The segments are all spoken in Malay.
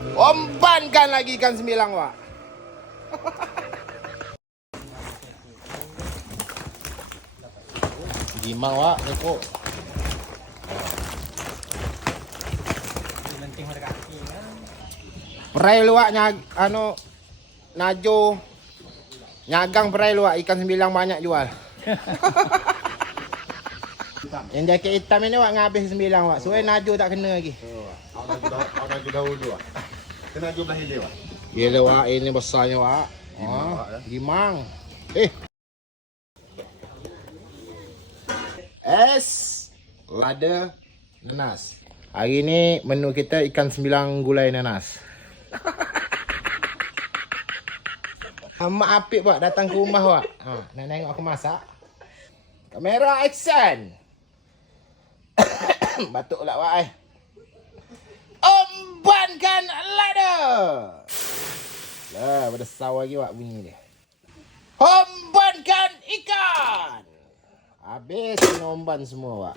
Ombankan lagi ikan sembilang, Wak. Gimang, Wak, neko. Perai lu, Wak, najo. Nyagang perai lu, Wak, ikan sembilang banyak jual. Yang jaket hitam ini, Wak, ngabis sembilang, Wak. Soalnya najo tak kena lagi. Awak najo dahulu, Wak. Kena najo belah hilir, Wak. Gila, Wak, ini besarnya, Wak. Gimang, Wak, ya. Gimang. Lada nanas. Hari ni menu kita ikan sembilang gulai nanas. Mak Apik, Wak, datang ke rumah, Wak. Nak tengok aku masak. Kamera action. Batuk pula, Wak. Ombankan lada. Lah, pada saw lagi, Wak, bunyi dia. Ombankan ikan. Habis kena omban semua, Wak.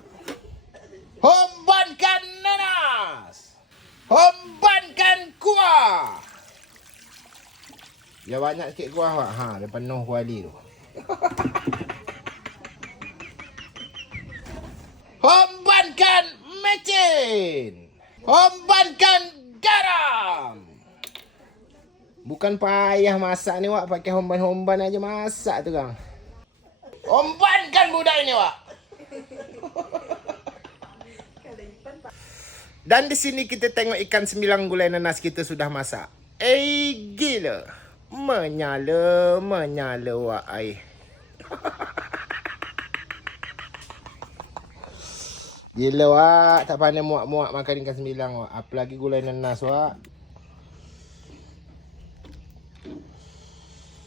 Ombankan nanas. Ombankan kuah. Biar banyak sikit kuah, Wak. Dia penuh kuali tu. Ombankan mecin. Ombankan garam. Bukan payah masak ni, Wak. Pakai homban-homban aja masak tu, Kang. Ombankan budak ini, Wak. Dan di sini kita tengok ikan sembilang gulai nanas kita sudah masak. Gila. Menyala, Wak, air. Gila, Wak. Tak pandai muak-muak makan ikan sembilang, Wak. Apalagi gulai nanas, Wak.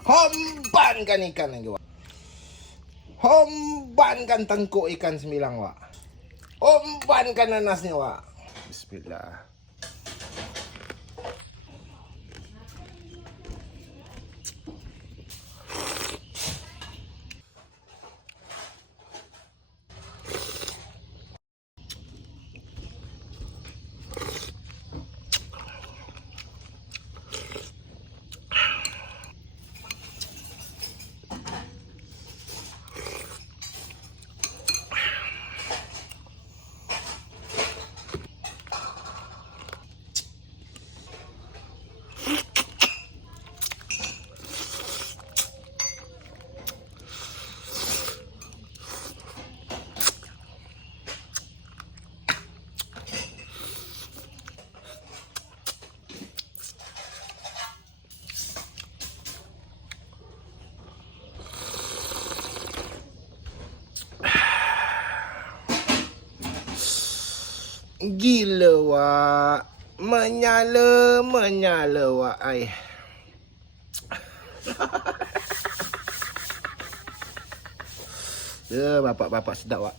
Hombankan ikan lagi, Wak. Hombankan tengkuk ikan sembilang, Wak. Hombankan nanasnya, Wak. Bismillah. Gila, Wak. Menyala, Wak, air. Bapak sedap, Wak.